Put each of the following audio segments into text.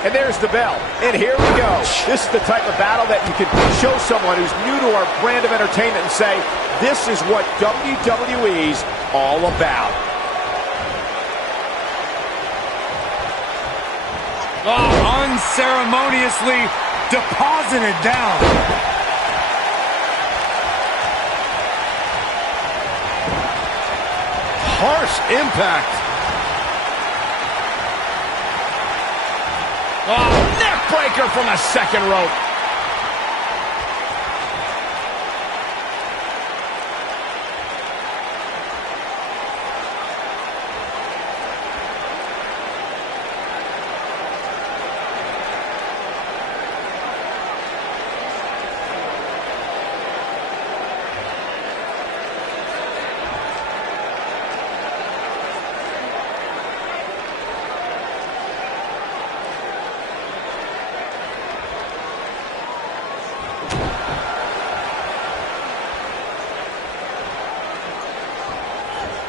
And there's the bell. And here we go. This is the type of battle that you can show someone who's new to our brand of entertainment and say, this is what WWE's all about. Oh, unceremoniously deposited down. Harsh impact. Oh, neck breaker from the second rope.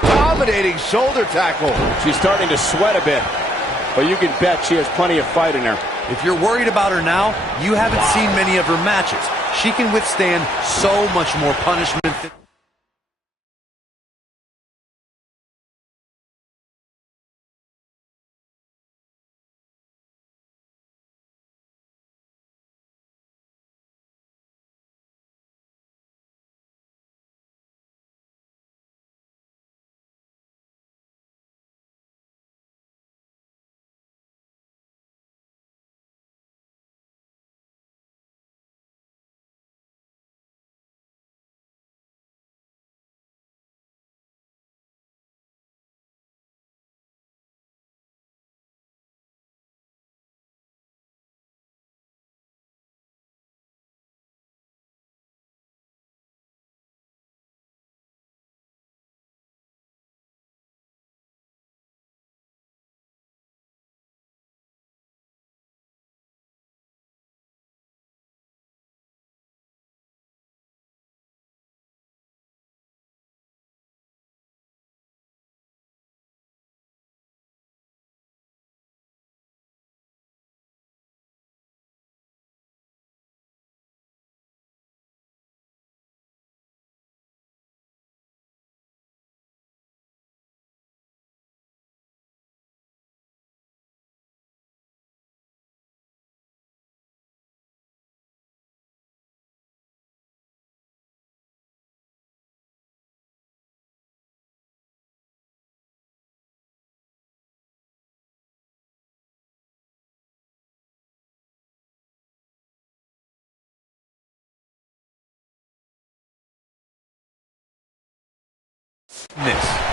Dominating shoulder tackle. She's starting to sweat a bit, but you can bet she has plenty of fight in her. If you're worried about her now, you haven't seen many of her matches. She can withstand so much more punishment than...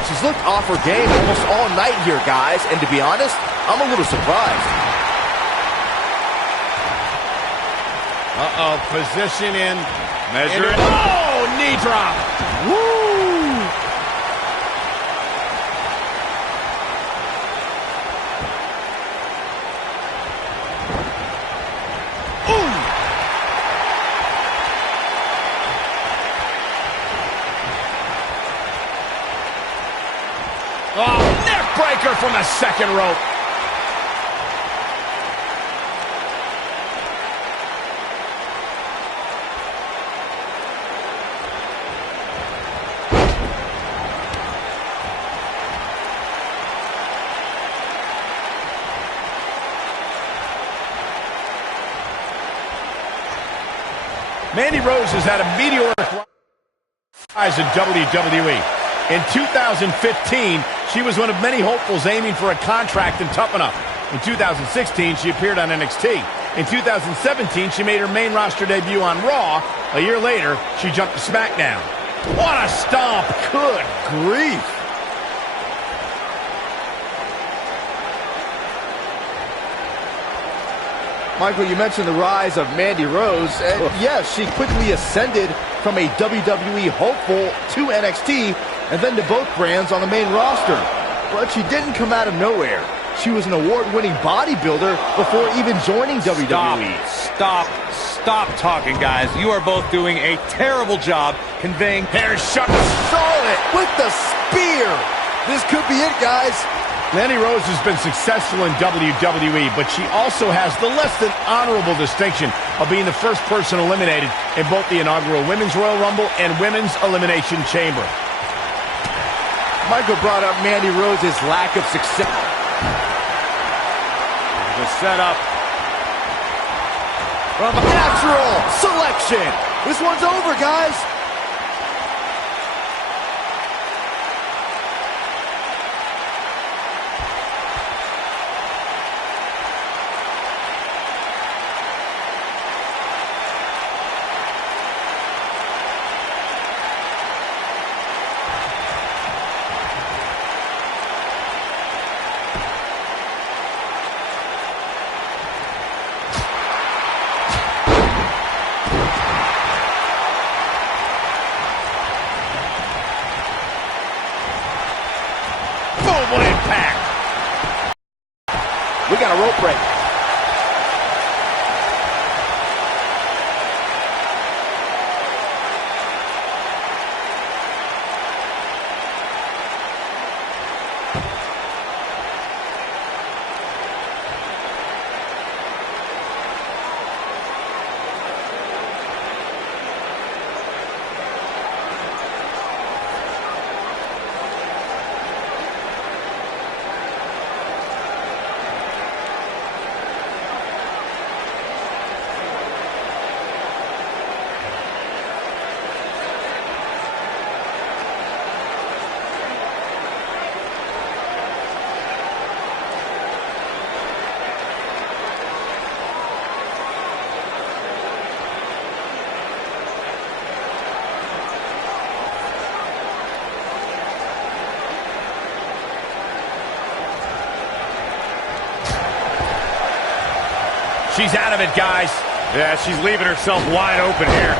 She's looked off her game almost all night here, guys, and to be honest, I'm a little surprised. Uh-oh, position in. Measure it. Oh, knee drop. Woo! Oh, neck breaker from the second rope. Mandy Rose has had a meteoric rise in WWE. In 2015, she was one of many hopefuls aiming for a contract in Tough Enough. In 2016, she appeared on NXT. In 2017, she made her main roster debut on Raw. A year later, she jumped to SmackDown. What a stomp! Good grief! Michael, you mentioned the rise of Mandy Rose, and yes, she quickly ascended from a WWE hopeful to NXT, and then to both brands on the main roster. But she didn't come out of nowhere. She was an award-winning bodybuilder before even joining WWE. Stop talking, guys. You are both doing a terrible job conveying... Hair shut solid with the spear. This could be it, guys. Mandy Rose has been successful in WWE, but she also has the less than honorable distinction of being the first person eliminated in both the inaugural Women's Royal Rumble and Women's Elimination Chamber. Michael brought up Mandy Rose's lack of success. The setup. From a natural selection. This one's over, guys. What impact! We got a rope break. She's out of it, guys. Yeah, she's leaving herself wide open here.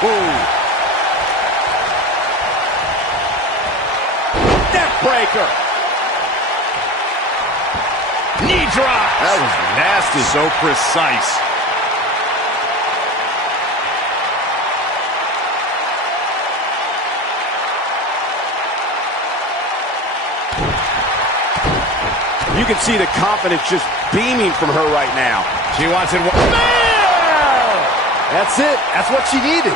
Boom! Breaker. Knee drop. That was nasty. So precise. You can see the confidence just beaming from her right now. She wants it. That's it. That's what she needed.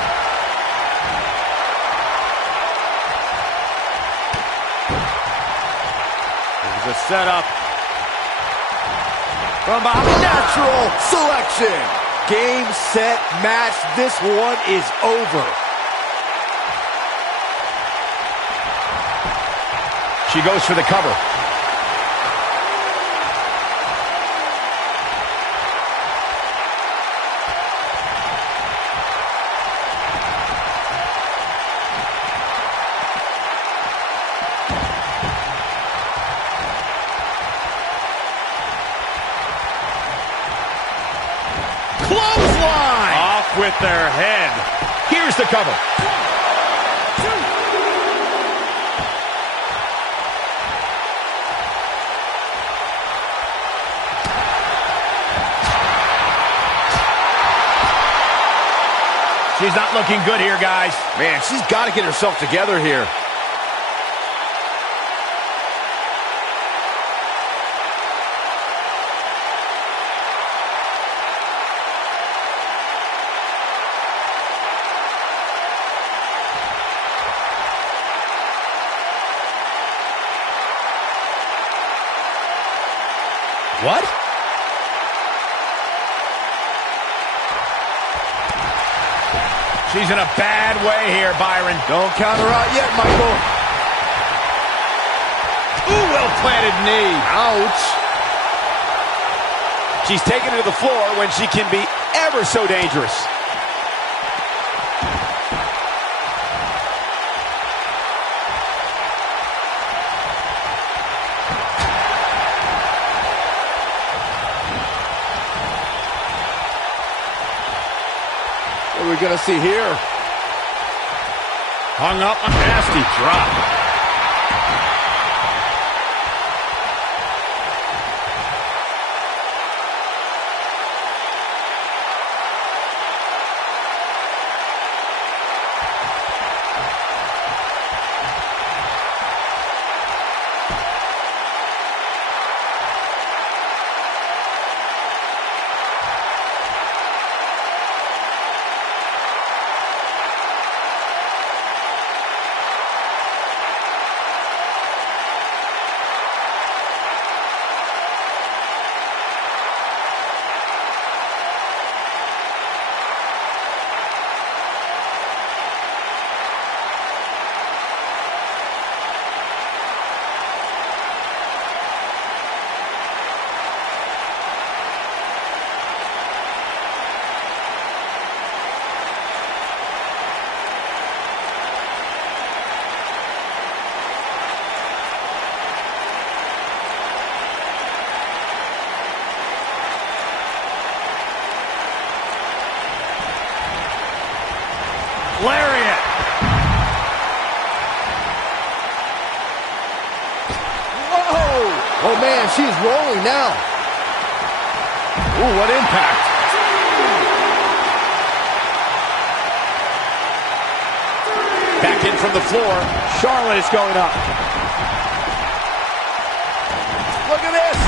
The setup. From a natural selection. Game, set, match. This one is over. She goes for the cover. Clothesline! Off with their head. Here's the cover. She's not looking good here, guys. Man, she's got to get herself together here. What? She's in a bad way here, Byron. Don't count her out yet, Michael. Ooh, well-planted knee. Ouch. She's taking it to the floor when she can be ever so dangerous. we going to see here? Hung up, a nasty drop. Lariat. Whoa! Oh, man, she's rolling now. Ooh, what impact. Back in from the floor. Charlotte is going up. Look at this.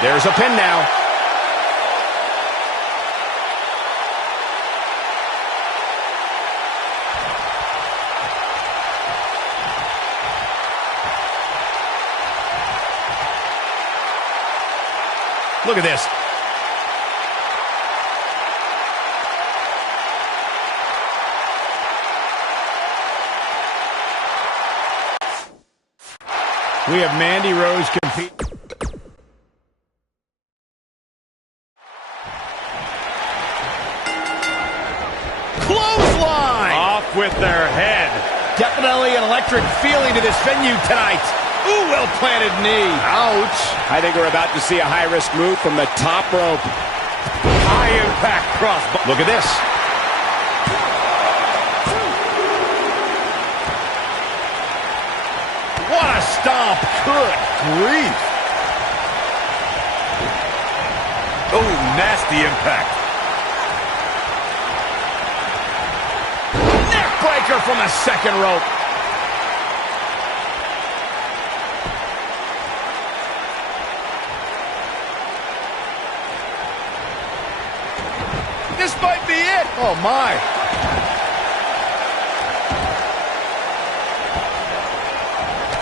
There's a pin now. Look at this. We have Mandy Rose compete. Clothesline! Off with their head. Definitely an electric feeling to this venue tonight. Ooh, well-planted knee. Ouch. I think we're about to see a high-risk move from the top rope. High impact crossbar. Look at this. What a stomp. Good grief. Oh, nasty impact. Neck breaker from the second rope. This might be it. Oh, my.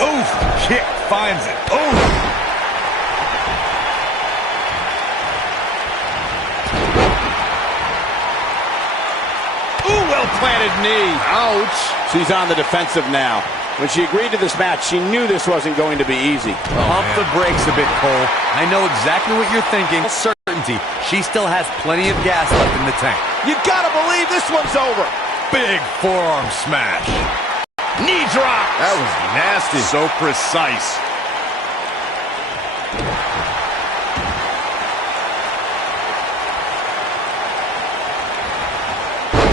Oof, kick finds it. Oof. Ooh, well-planted knee. Ouch. She's on the defensive now. When she agreed to this match, she knew this wasn't going to be easy. Pump the brakes a bit, Cole. I know exactly what you're thinking. Certainty. She still has plenty of gas left in the tank. You gotta believe this one's over. Big forearm smash. Knee drop. That was nasty. So precise.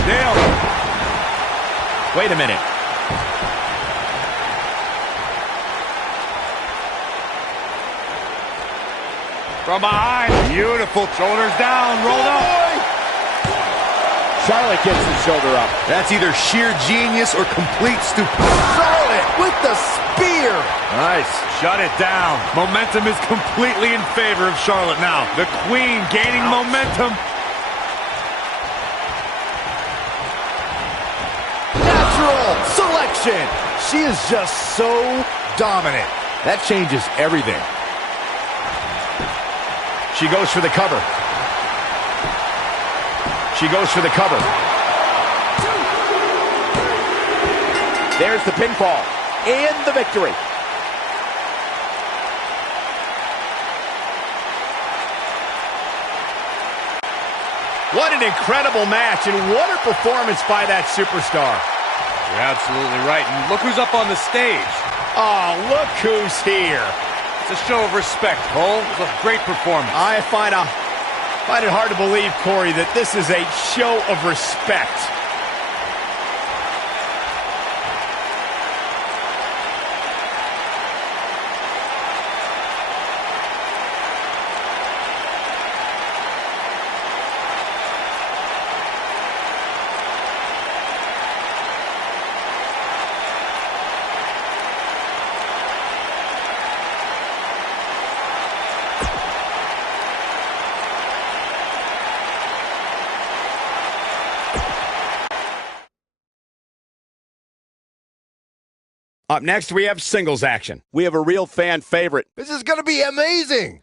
Nailed it. Wait a minute. From behind. Beautiful. Shoulders down. Rolled up. Charlotte gets the shoulder up. That's either sheer genius or complete stupidity. Charlotte with the spear. Nice. Shut it down. Momentum is completely in favor of Charlotte now. The queen gaining momentum. Natural selection. She is just so dominant. That changes everything. She goes for the cover. She goes for the cover. There's the pinfall and the victory. What an incredible match, and what a performance by that superstar. You're absolutely right. And look who's up on the stage. Oh, look who's here. It's a show of respect, Cole. It's a great performance. I find a Find it hard to believe, Corey, that this is a show of respect. Up next, we have singles action. We have a real fan favorite. This is going to be amazing.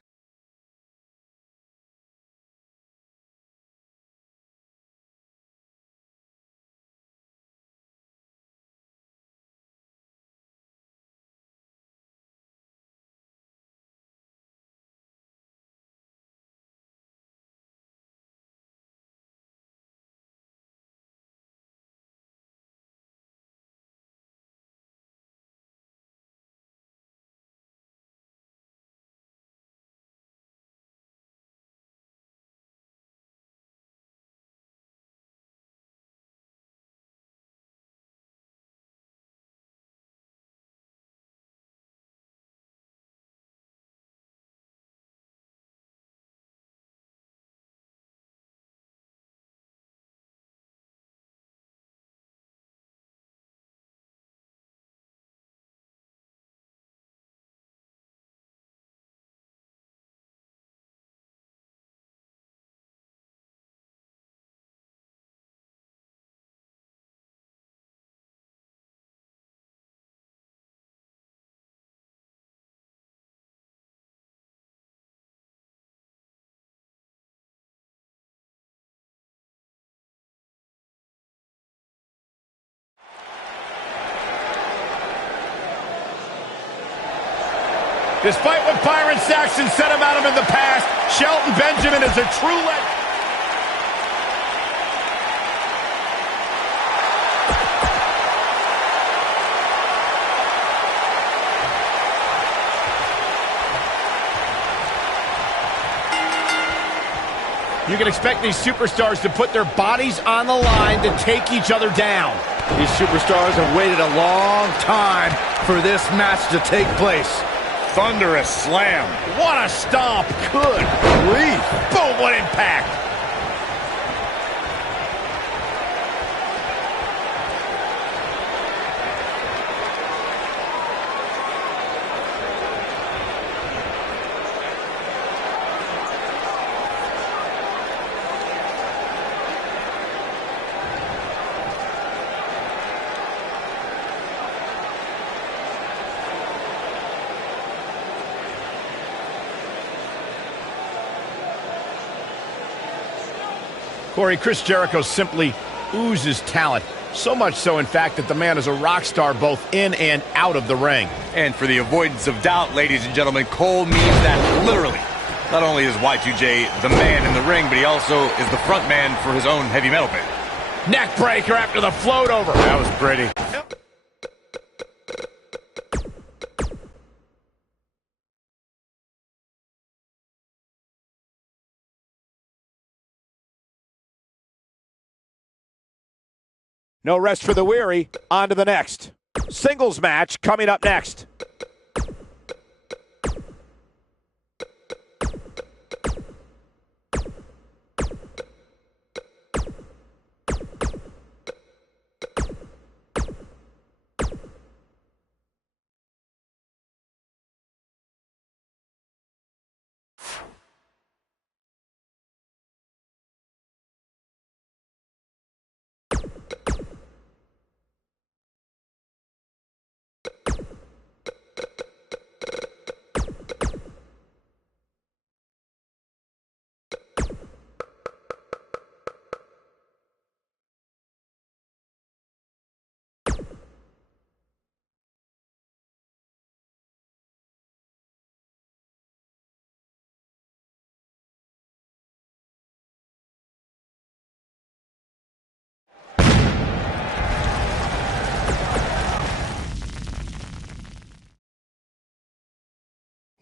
Despite what Byron Saxton said about him in the past, Shelton Benjamin is a true legend. You can expect these superstars to put their bodies on the line to take each other down. These superstars have waited a long time for this match to take place. Thunderous slam. What a stomp. Good grief. Boom, what impact. Corey, Chris Jericho simply oozes talent. So much so, in fact, that the man is a rock star both in and out of the ring. And for the avoidance of doubt, ladies and gentlemen, Cole means that literally. Not only is Y2J the man in the ring, but he also is the front man for his own heavy metal band. Neck breaker after the float over. That was pretty. No rest for the weary. On to the next. Singles match coming up next.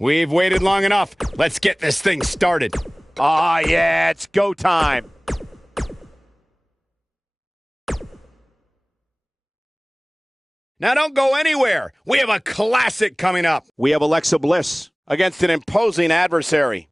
We've waited long enough. Let's get this thing started. Ah, yeah, it's go time. Now don't go anywhere. We have a classic coming up. We have Alexa Bliss against an imposing adversary.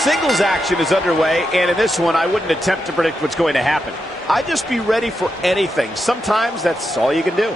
Singles action is underway, and in this one, I wouldn't attempt to predict what's going to happen. I'd just be ready for anything. Sometimes that's all you can do.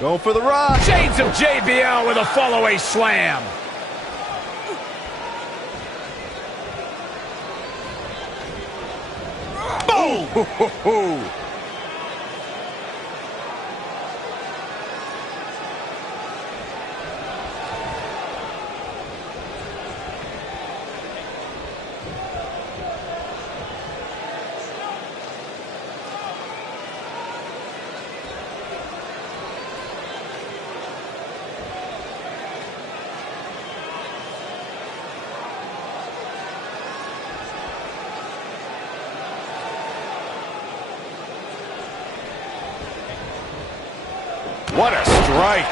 Going for the rock. Shades of JBL with a fall-away slam. Boom! What a strike.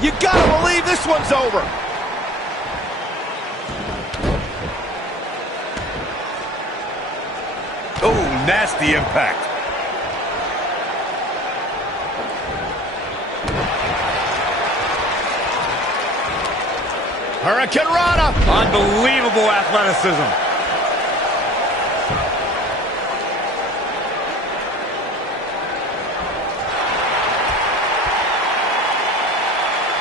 You gotta believe this one's over. Oh, nasty impact. Hurricane Rana. Unbelievable athleticism.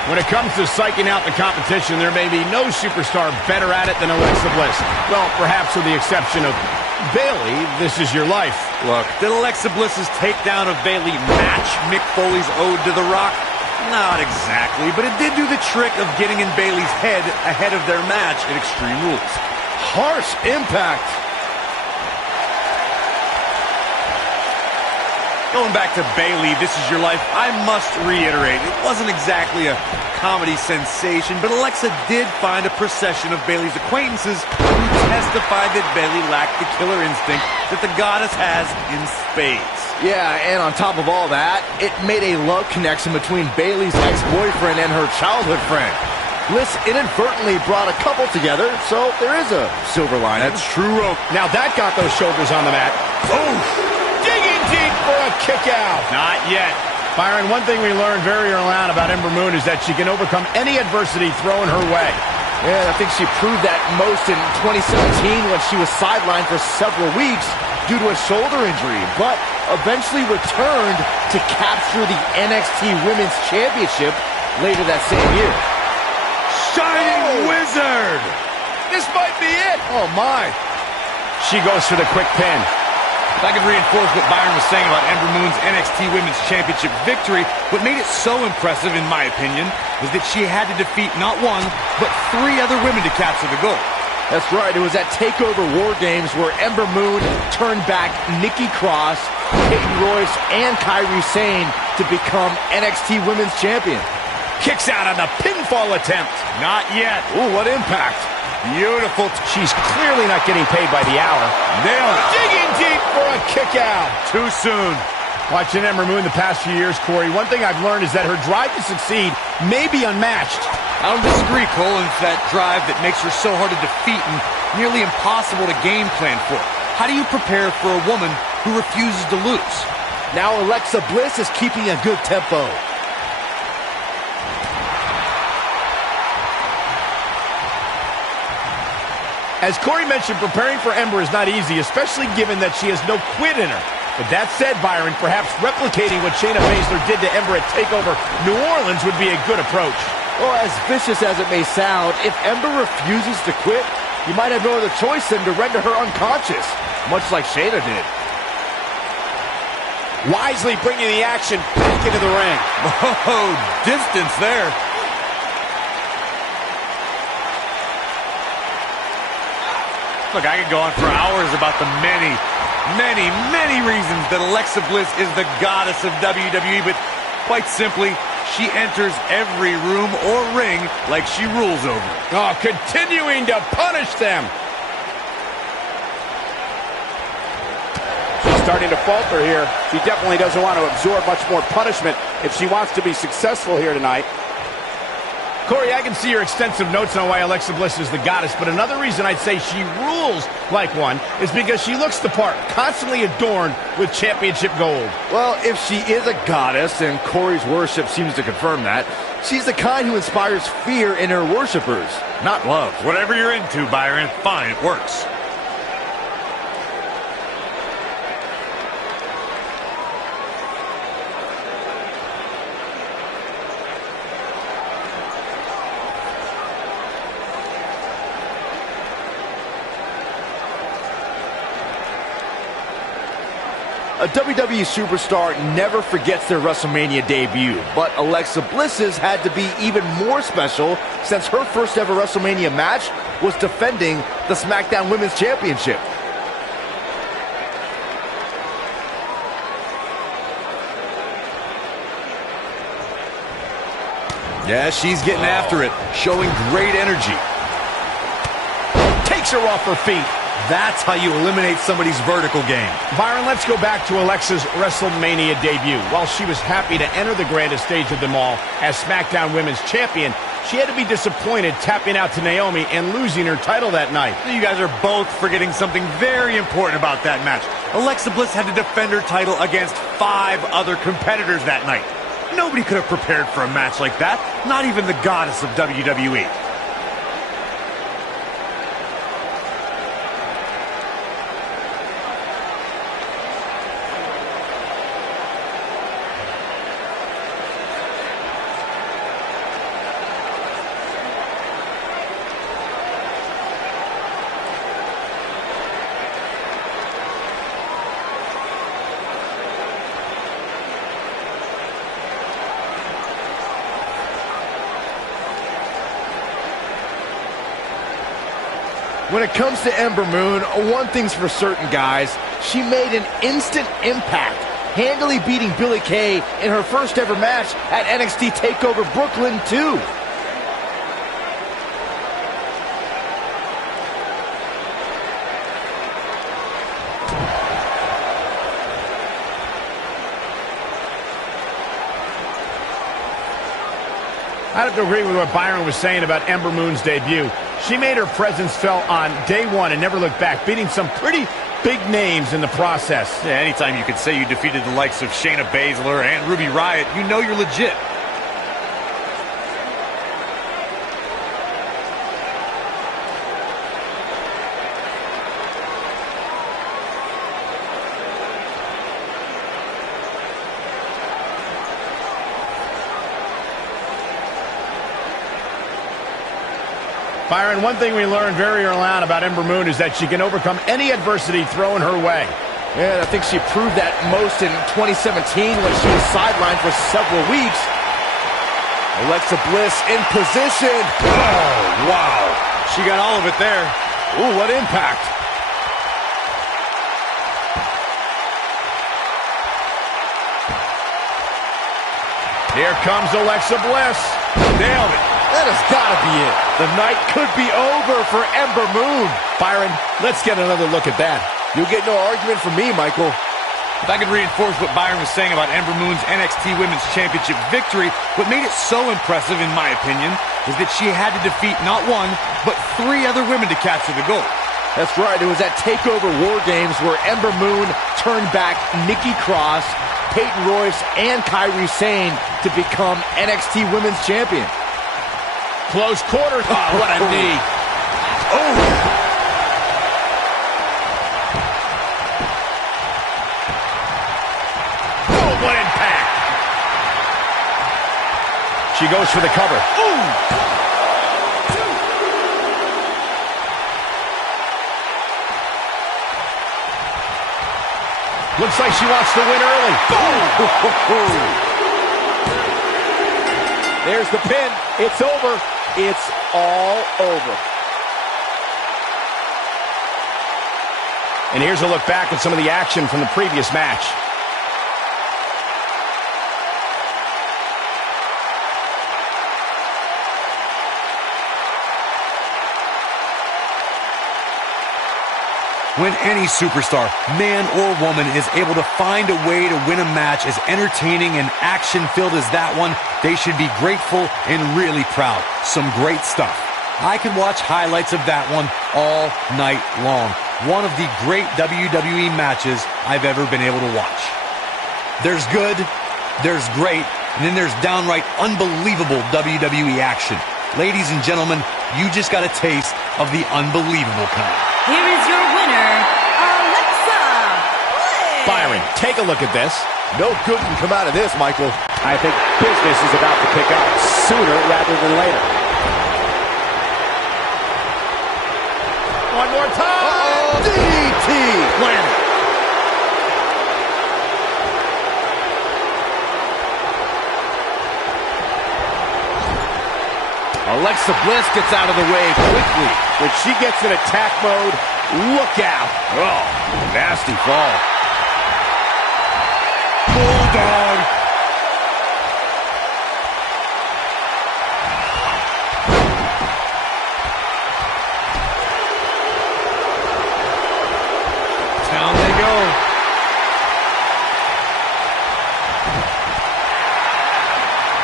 When it comes to psyching out the competition, there may be no superstar better at it than Alexa Bliss. Well, perhaps with the exception of Bayley, this is your life. Look, did Alexa Bliss's takedown of Bayley match Mick Foley's ode to The Rock? Not exactly, but it did do the trick of getting in Bayley's head ahead of their match at Extreme Rules. Harsh impact. Going back to Bayley, This Is Your Life, I must reiterate, it wasn't exactly a comedy sensation, but Alexa did find a procession of Bayley's acquaintances who testified that Bayley lacked the killer instinct that the goddess has in spades. Yeah, and on top of all that, it made a love connection between Bayley's ex-boyfriend and her childhood friend. Bliss inadvertently brought a couple together, so there is a silver lining. That's true. Now that got those shoulders on the mat. Oof! Digging deep for a kick out. Not yet. Byron, one thing we learned very early on about Ember Moon is that she can overcome any adversity thrown her way. Yeah, I think she proved that most in 2017 when she was sidelined for several weeks due to a shoulder injury, but eventually returned to capture the NXT Women's Championship later that same year. Shining Wizard! This might be it. Oh, my. She goes for the quick pin. If I could reinforce what Byron was saying about Ember Moon's NXT Women's Championship victory, what made it so impressive, in my opinion, was that she had to defeat not one, but 3 other women to capture the gold. That's right. It was at TakeOver War Games where Ember Moon turned back Nikki Cross, Peyton Royce, and Kairi Sane to become NXT Women's Champion. Kicks out on the pinfall attempt. Not yet. Ooh, what impact. Beautiful. She's clearly not getting paid by the hour. Nailed it. Digging deep for a kick out. Too soon. Watching Ember Moon the past few years, Corey, one thing I've learned is that her drive to succeed may be unmatched. I don't disagree, Cole. It's that drive that makes her so hard to defeat and nearly impossible to game plan for. How do you prepare for a woman who refuses to lose? Now Alexa Bliss is keeping a good tempo. As Corey mentioned, preparing for Ember is not easy, especially given that she has no quit in her. But that said, Byron, perhaps replicating what Shayna Baszler did to Ember at TakeOver New Orleans would be a good approach. Well, as vicious as it may sound, if Ember refuses to quit, you might have no other choice than to render her unconscious, much like Shayna did. Wisely bringing the action back into the ring. Oh, distance there. Look, I could go on for hours about the many reasons that Alexa Bliss is the goddess of WWE, but quite simply, she enters every room or ring like she rules over. Oh, continuing to punish them. She's starting to falter here. She definitely doesn't want to absorb much more punishment if she wants to be successful here tonight. Corey, I can see your extensive notes on why Alexa Bliss is the goddess, but another reason I'd say she rules like one is because she looks the part, constantly adorned with championship gold. Well, if she is a goddess, and Corey's worship seems to confirm that, she's the kind who inspires fear in her worshipers, not love. Whatever you're into, Byron, fine, it works. A WWE superstar never forgets their WrestleMania debut, but Alexa Bliss's had to be even more special since her first ever WrestleMania match was defending the SmackDown Women's Championship. Yeah, she's getting after it, showing great energy. Takes her off her feet. That's how you eliminate somebody's vertical game. Byron, let's go back to Alexa's WrestleMania debut. While she was happy to enter the grandest stage of them all as SmackDown Women's Champion, she had to be disappointed tapping out to Naomi and losing her title that night. You guys are both forgetting something very important about that match. Alexa Bliss had to defend her title against 5 other competitors that night. Nobody could have prepared for a match like that, not even the goddess of WWE. When it comes to Ember Moon, one thing's for certain, guys. She made an instant impact, handily beating Billie Kay in her first ever match at NXT TakeOver Brooklyn 2. I'd have to agree with what Byron was saying about Ember Moon's debut. She made her presence felt on day one and never looked back, beating some pretty big names in the process. Yeah, anytime you can say you defeated the likes of Shayna Baszler and Ruby Riott, you know you're legit. Byron, one thing we learned very early on about Ember Moon is that she can overcome any adversity thrown her way. Yeah, I think she proved that most in 2017 when she was sidelined for several weeks. Alexa Bliss in position. Oh, wow. She got all of it there. Ooh, what impact. Here comes Alexa Bliss. Nailed it. That has got to be it. The night could be over for Ember Moon. Byron, let's get another look at that. You'll get no argument from me, Michael. If I could reinforce what Byron was saying about Ember Moon's NXT Women's Championship victory, what made it so impressive, in my opinion, is that she had to defeat not one, but 3 other women to capture the gold. That's right. It was at TakeOver War Games where Ember Moon turned back Nikki Cross, Peyton Royce, and Kairi Sane to become NXT Women's Champion. Close quarters. Oh, what a knee. Oh! What impact! She goes for the cover. Ooh! Looks like she wants to win early. Boom! There's the pin. It's over. It's all over. And here's a look back at some of the action from the previous match. When any superstar, man or woman, is able to find a way to win a match as entertaining and action-filled as that one, they should be grateful and really proud. Some great stuff. I could watch highlights of that one all night long. One of the great WWE matches I've ever been able to watch. There's good, there's great, and then there's downright unbelievable WWE action. Ladies and gentlemen, you just got a taste of the unbelievable kind. Here is your winner, Alexa Bliss. Byron, take a look at this. No good can come out of this, Michael. I think business is about to pick up sooner rather than later. One more time. Oh, DDT! Landed. Alexa Bliss gets out of the way quickly. When she gets in attack mode, look out. Oh, nasty fall. Bulldog. Down they go.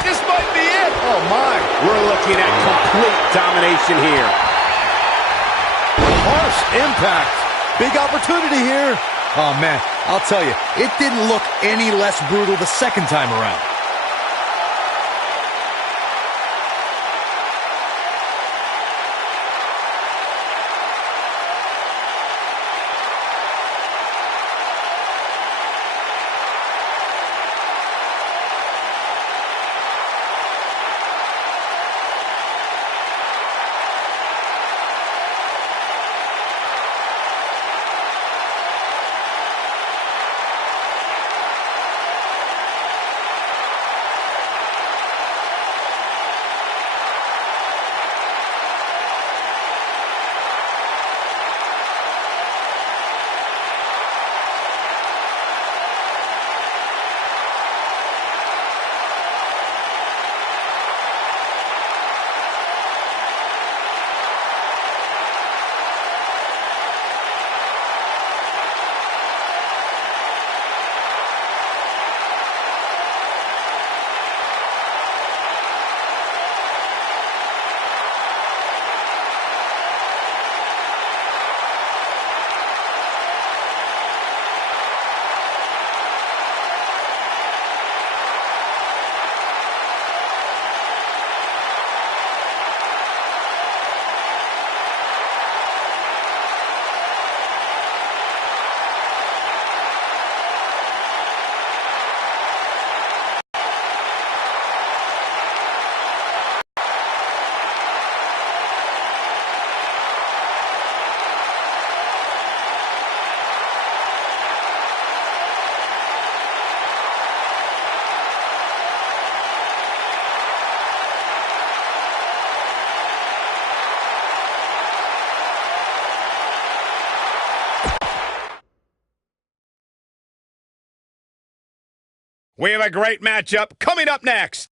This might be it. Oh, my. We're looking at complete domination here. Harsh impact. Big opportunity here. Oh, man, I'll tell you, it didn't look any less brutal the second time around. We have a great matchup coming up next.